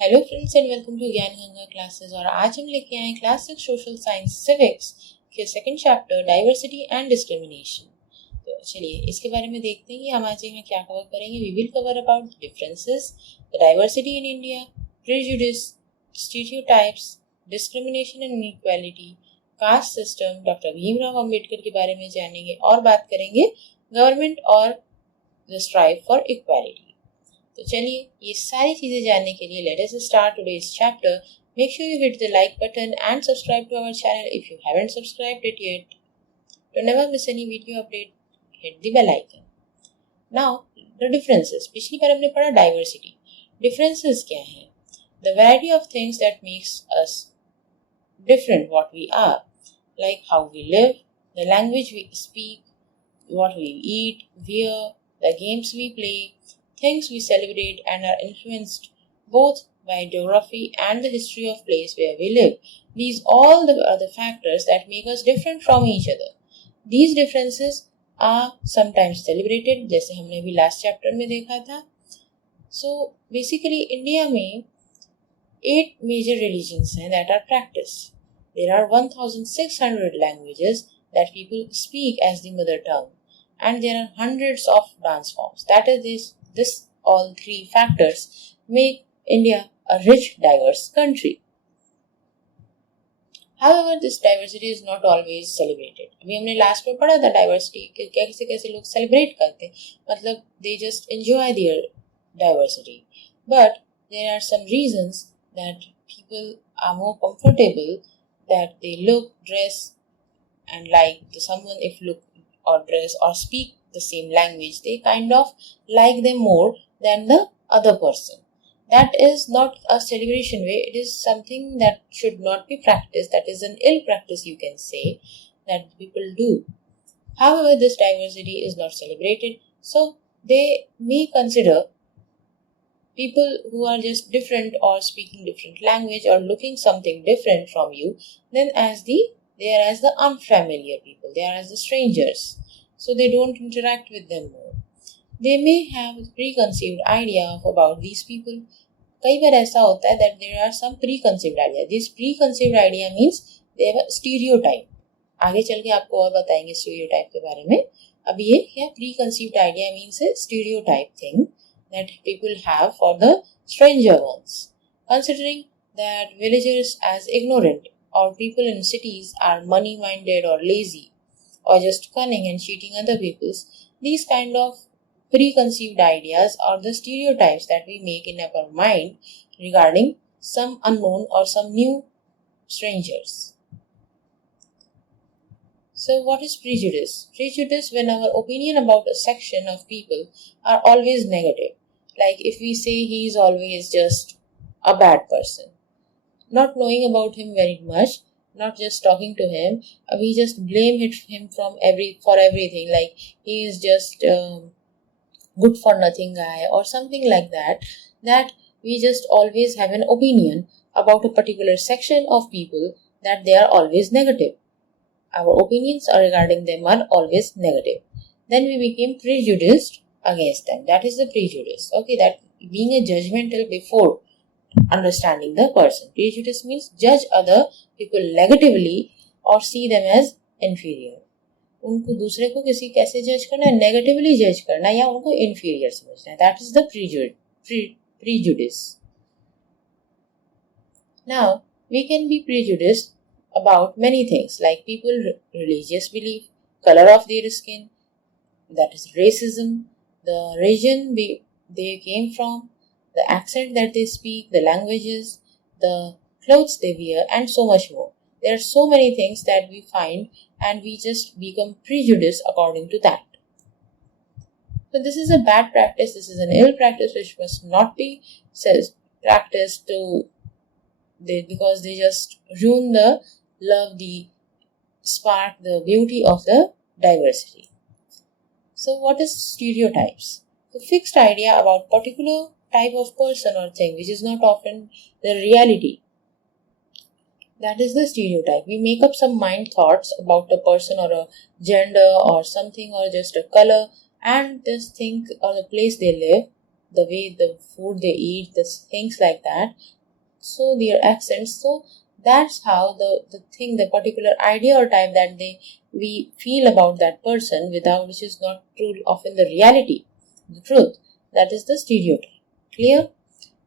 Hello friends and welcome to Gyan Ganga classes. और आज हम लेके आए क्लास 6 सोशल साइंस सिविक्स के second chapter diversity and discrimination. तो चलिए इसके बारे में देखते हैं कि हम आज में क्या कवर करेंगे। We will cover about differences, the diversity in India, prejudice, stereotypes, discrimination and inequality, caste system, doctor Bhimrao Ambedkar के बारे में जानेंगे और बात करेंगे गवर्नमेंट और द स्ट्राइव फॉर इक्वालिटी। तो चलिए ये सारी चीजें जानने के लिए let us start today's chapter. Make sure you hit the like button and subscribe to our channel if you haven't subscribed it yet to never miss any video update. Hit the bell icon. Now the differences. पिछली बार हमने पढ़ा diversity. Differences क्या हैं? The variety of things that makes us different what we are, like how we live, the language we speak, what we eat, wear, the games we play, things we celebrate and are influenced both by geography and the history of place where we live. These all are the factors that make us different from each other. These differences are sometimes celebrated, जैसे हमने भी last chapter में देखा था. So basically India में 8 major religions हैं that are practiced. There are 1,600 languages that people speak as the mother tongue, and there are hundreds of dance forms. That is, this all three factors make India a rich, diverse country. However, this diversity is not always celebrated. अभी हमने last में पढ़ा था diversity कि कैसे कैसे लोग celebrate करते, मतलब they just enjoy their diversity. But there are some reasons that people are more comfortable that they look, dress and like someone if look or dress or speak the same language, they kind of like them more than the other person. That is not a celebration way. It is something that should not be practiced. That is an ill practice, you can say, that people do. However, this diversity is not celebrated, so they may consider people who are just different or speaking different language or looking something different from you, then they are as the unfamiliar people, they are as the strangers, so they don't interact with them more. They may have a preconceived idea of about these people. कई बार ऐसा होता है that there are some preconceived idea. This preconceived idea means they have a stereotype. आगे चल के आपको और बताएंगे stereotype के बारे में. अभी ये क्या preconceived idea means a stereotype thing that people have for the stranger ones. Considering that villagers as ignorant or people in cities are money-minded or lazy or just cunning and cheating other peoples, these kind of preconceived ideas are the stereotypes that we make in our mind regarding some unknown or some new strangers. So what is prejudice? Prejudice when our opinion about a section of people are always negative. Like if we say he is always just a bad person, not knowing about him very much, not just talking to him, we just blame him for everything. Like he is just good for nothing guy or something like that. That we just always have an opinion about a particular section of people that they are always negative. Our opinions regarding them are always negative. Then we became prejudiced against them. That is the prejudice. Okay, that being a judgmental before understanding the person. Prejudice means judge other people negatively or see them as inferior. उनको दूसरे को किसी कैसे जज करना है, negatively जज करना या उनको inferior समझना है. That is the prejudice. Now, we can be prejudiced about many things like people's religious belief, color of their skin, that is racism, the region they came from, the accent that they speak, the languages, the clothes they wear, and so much more. There are so many things that we find and we just become prejudiced according to that. So this is a bad practice, this is an ill practice which must not be practiced because they just ruin the love, the spark, the beauty of the diversity. So what is stereotypes? The fixed idea about particular type of person or thing which is not often the reality. That is the stereotype. We make up some mind thoughts about a person or a gender or something or just a color and this thing or the place they live the way the food they eat, the things like that, so their accents, so that's how the particular idea or type that we feel about that person without, which is not true often the reality, the truth, that is the stereotype. Clear?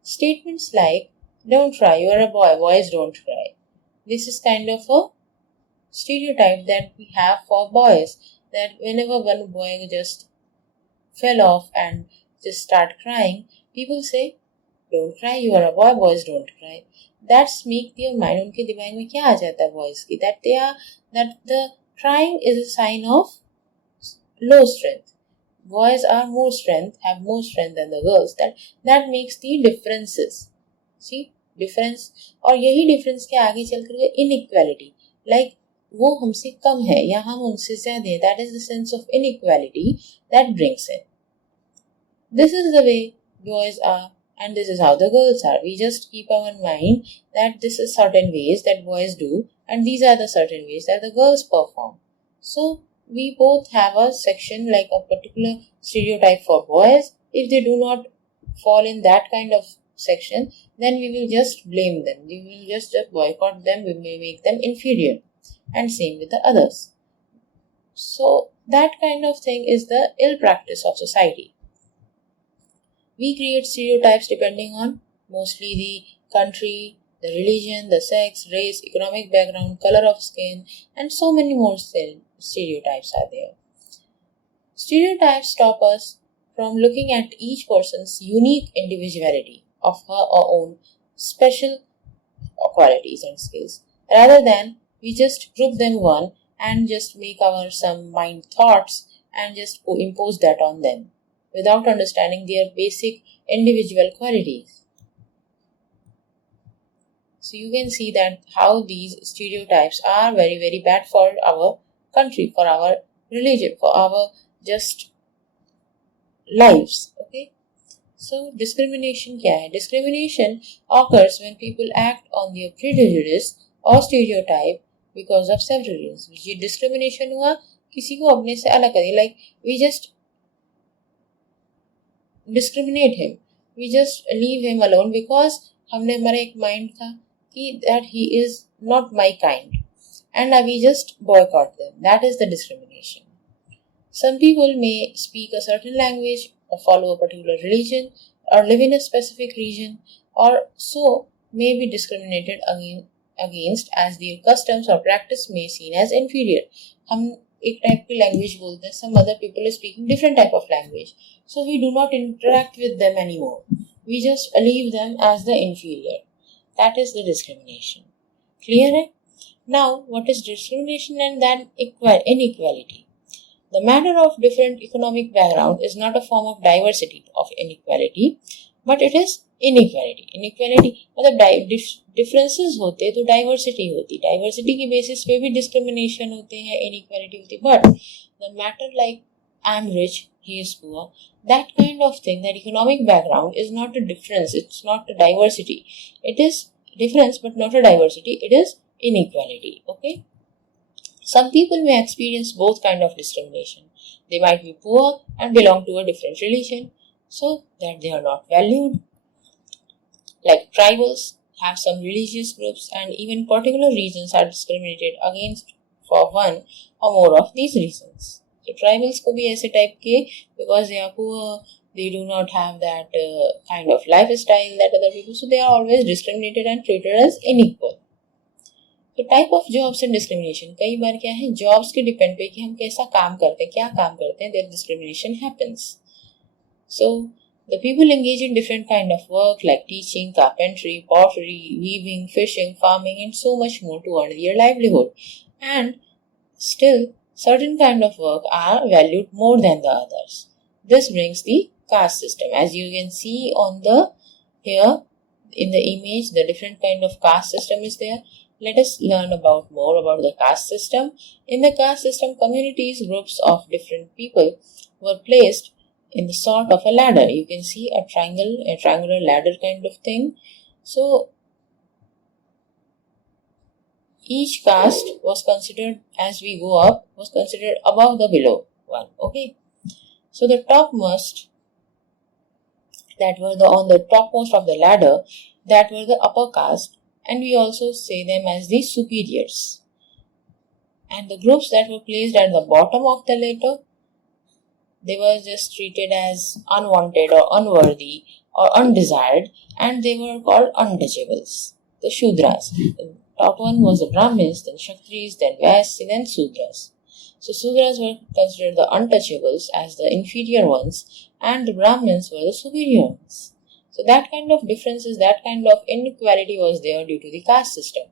Statements like, don't cry, you are a boy, boys don't cry. This is kind of a stereotype that we have for boys, that whenever one boy just fell off and just start crying, people say, don't cry, you are a boy, boys don't cry. That's make their mind, उनके दिमाग में क्या आ जाता है boys की, that the crying is a sign of low strength. Boys have more strength than the girls. That makes the differences. See, difference, और यही difference के आगे चल करके inequality, like वो हमसे कम है या हम उनसे ज्यादा है, that is the sense of inequality that brings in. This is the way boys are and this is how the girls are. We just keep our mind that this is certain ways that boys do and these are the certain ways that the girls perform. So we both have a section like a particular stereotype for boys. If they do not fall in that kind of section, then we will just blame them. We will just boycott them. We may make them inferior. And same with the others. So that kind of thing is the ill practice of society. We create stereotypes depending on mostly the country, the religion, the sex, race, economic background, color of skin, and so many more stereotypes are there. Stereotypes stop us from looking at each person's unique individuality of her or own special qualities and skills, rather than we just group them one and just make our some mind thoughts and just impose that on them without understanding their basic individual qualities. So you can see that how these stereotypes are very, very bad for our country, for our religion, for our just lives. Okay. So discrimination क्या है? Discrimination occurs when people act on their prejudice or stereotype because of several reasons. ये discrimination हुआ किसी को अपने से अलग कर, like we just discriminate him, we just leave him alone because हमने हमारा एक mind था कि that he is not my kind and we just boycott them. That is the discrimination. Some people may speak a certain language or follow a particular religion or live in a specific region or so may be discriminated against as their customs or practice may seen as inferior. हम एक type की language बोलते हैं, some other people are speaking different type of language, so we do not interact with them anymore. We just leave them as the inferior. That is the discrimination. Clear है? Now, what is discrimination and then inequality? The matter of different economic background is not a form of diversity of inequality, but it is inequality. Inequality मतलब differences होते तो diversity होती. Diversity की basis पे भी discrimination होते हैं, inequality होती. But the matter like I am rich, he is poor, that kind of thing, that economic background is not a difference. It's not a diversity. It is difference, but not a diversity. It is inequality. Okay. Some people may experience both kind of discrimination. They might be poor and belong to a different religion, so that they are not valued. Like tribals have some religious groups and even particular regions are discriminated against for one or more of these reasons. So tribals को भी ऐसे type के, because they are poor, they do not have that kind of lifestyle that other people, so they are always discriminated and treated as unequal. तो type of jobs and discrimination, कई बार क्या है jobs के depend पे कि हम कैसा काम करते हैं, क्या काम करते हैं, there discrimination happens. So the people engage in different kind of work like teaching, carpentry, pottery, weaving, fishing, farming and so much more to earn their livelihood, and still certain kind of work are valued more than the others. This brings the caste system. As you can see on the here in the image, the different kind of caste system is there. Let us learn more about the caste system. In the caste system, communities, groups of different people were placed in the sort of a ladder. You can see a triangular ladder kind of thing. So each caste was considered, as we go up, was considered above the below one. Okay. So the topmost that were on the topmost of the ladder, that were the upper caste, and we also say them as the superiors. And the groups that were placed at the bottom of the ladder, they were just treated as unwanted or unworthy or undesired, and they were called untouchables, the Shudras. The top one was the Brahmins, then Kshatriyas, then Vaisya, then Sudras. So Sudras were considered the untouchables as the inferior ones, and the Brahmins were the superior ones. So that kind of differences, that kind of inequality was there due to the caste system.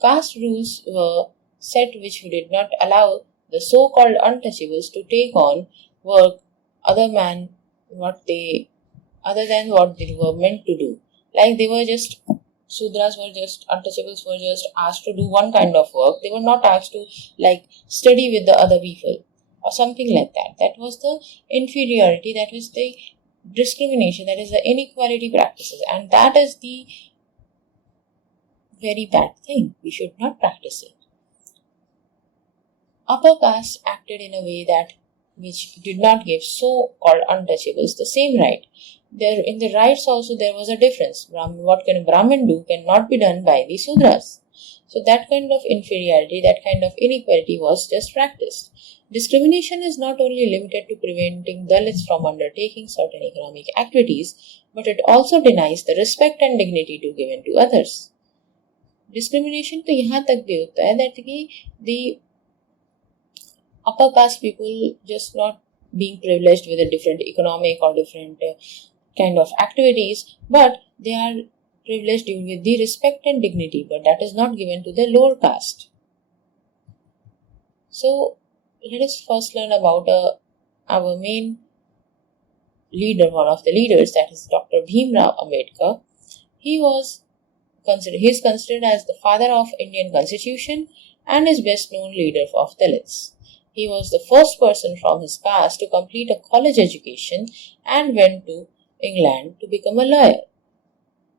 Caste rules were set which did not allow the so-called untouchables to take on work other than what they were meant to do. Like they were just, Sudras were just, untouchables were just asked to do one kind of work. They were not asked to study with the other people or something like that. That was the inferiority, that was the discrimination, that is the inequality practices, and that is the very bad thing. We should not practice it. Upper caste acted in a way that which did not give so-called untouchables the same right. There, in the rights also there was a difference. What can a Brahmin do cannot be done by the Sudras. So that kind of inferiority, that kind of inequality was just practiced. Discrimination is not only limited to preventing Dalits from undertaking certain economic activities, but it also denies the respect and dignity to given to others. Discrimination तो यहाँ तक भी होता है that the upper caste people just not being privileged with a different economic or different kind of activities, but they are privileged with the respect and dignity, but that is not given to the lower caste. So let us first learn about our main leader, one of the leaders, that is Dr. Bhimrao Ambedkar. He is considered as the father of Indian Constitution and is best known leader of Dalits. He was the first person from his caste to complete a college education and went to England to become a lawyer.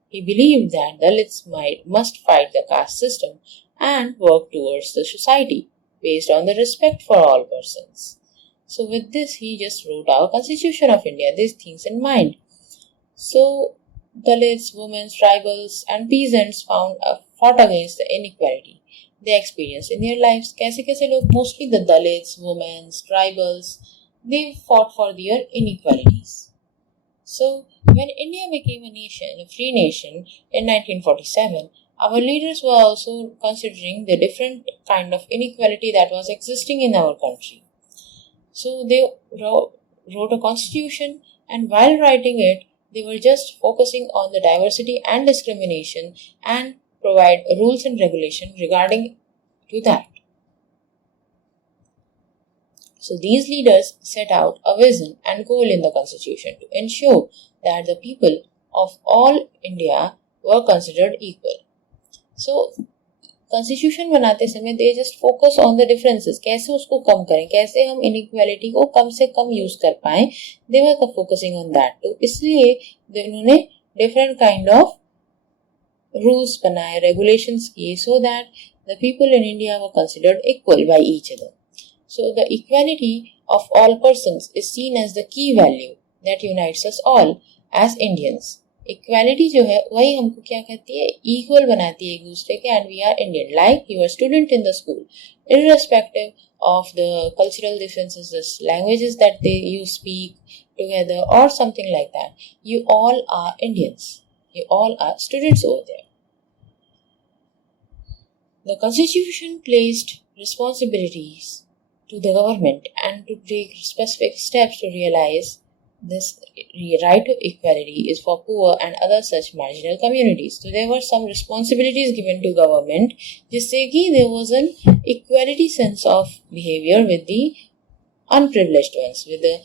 He believed that Dalits must fight the caste system and work towards the society based on the respect for all persons. So with this, he just wrote our Constitution of India, these things in mind. So Dalits, women, tribals and peasants fought against the inequality they experienced in their lives. कैसे लोग, mostly the Dalits, women, tribals, they fought for their inequalities. So when India became a free nation in 1947, our leaders were also considering the different kind of inequality that was existing in our country. So they wrote a constitution, and while writing it, they were just focusing on the diversity and discrimination and provide rules and regulation regarding to that. So these leaders set out a vision and goal in the constitution to ensure that the people of all India were considered equal. So constitution बनाते समय they just focus on the differences, कैसे उसको कम करें, कैसे हम inequality को कम से कम use कर पाएं. They were focusing on that too. इसलिए उन्होंने different kind of rules बनाए, regulations किए, so that the people in India were considered equal by each other. So the equality of all persons is seen as the key value that unites us all as Indians. Equality जो है वही हमको क्या कहती है, equal बनाती है एक दूसरे के, and we are Indian. Like you are student in the school, irrespective of the cultural differences, the languages that you speak together or something like that, you all are Indians. You all are students over there. The constitution placed responsibilities to the government and to take specific steps to realize this right to equality is for poor and other such marginal communities. So there were some responsibilities given to government जिससे कि there was an equality sense of behavior with the unprivileged ones, with the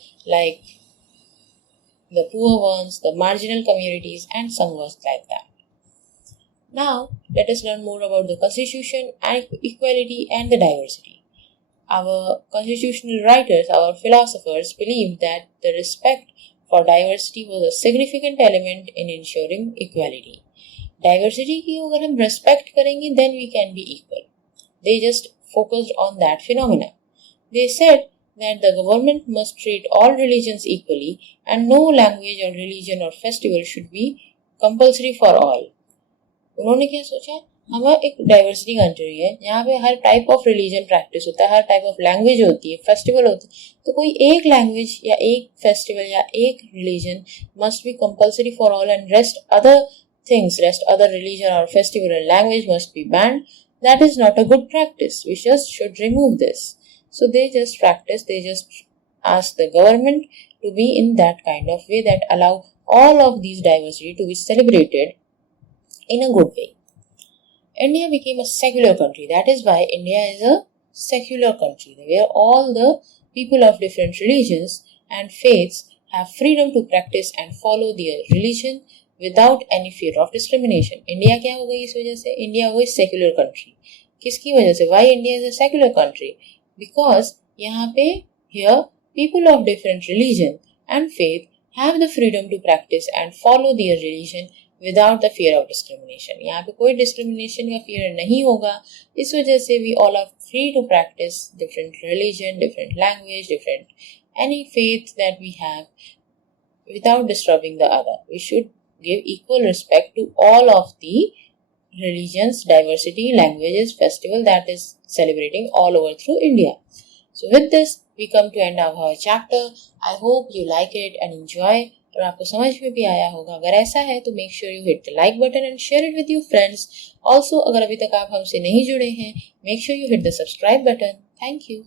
poor ones, the marginal communities, and some was like that. Now let us learn more about the constitution and equality and the diversity. Our constitutional writers, our philosophers believed that the respect for diversity was a significant element in ensuring equality. Diversity की अगर हम respect करेंगे, then we can be equal. They just focused on that phenomena. They said that the government must treat all religions equally and no language or religion or festival should be compulsory for all. उन्होंने क्या सोचा, हम एक diversity country है, यहाँ पे हर type of religion practice होता है, हर टाइप ऑफ लैंग्वेज होती है, फेस्टिवल होते हैं, तो कोई एक लैंग्वेज या एक फेस्टिवल या एक religion must be compulsory for all and rest other religion और festival and language must be banned. That is not a good practice. We just should remove this. So they just ask the government to be in that kind of way that allow all of these diversity to be celebrated in a good way. India became a secular country. That is why India is a secular country, where all the people of different religions and faiths have freedom to practice and follow their religion without any fear of discrimination. India क्या हो गई इस वजह से? India हो गई secular country. किसकी वजह से? Why India is a secular country? Because यहाँ पे here people of different religion and faith have the freedom to practice and follow their religion without the fear of discrimination. यहाँ पे कोई discrimination का fear नहीं होगा. इस वजह से we all are free to practice different religion, different language, different any faith that we have without disturbing the other. We should give equal respect to all of the religions, diversity, languages, festival that is celebrating all over through India. So with this, we come to end of our chapter. I hope you like it and enjoy. और आपको समझ में भी आया होगा. अगर ऐसा है तो make sure you hit the like button and share it with your friends. Also, अगर अभी तक आप हमसे नहीं जुड़े हैं, make sure you hit the subscribe button. Thank you.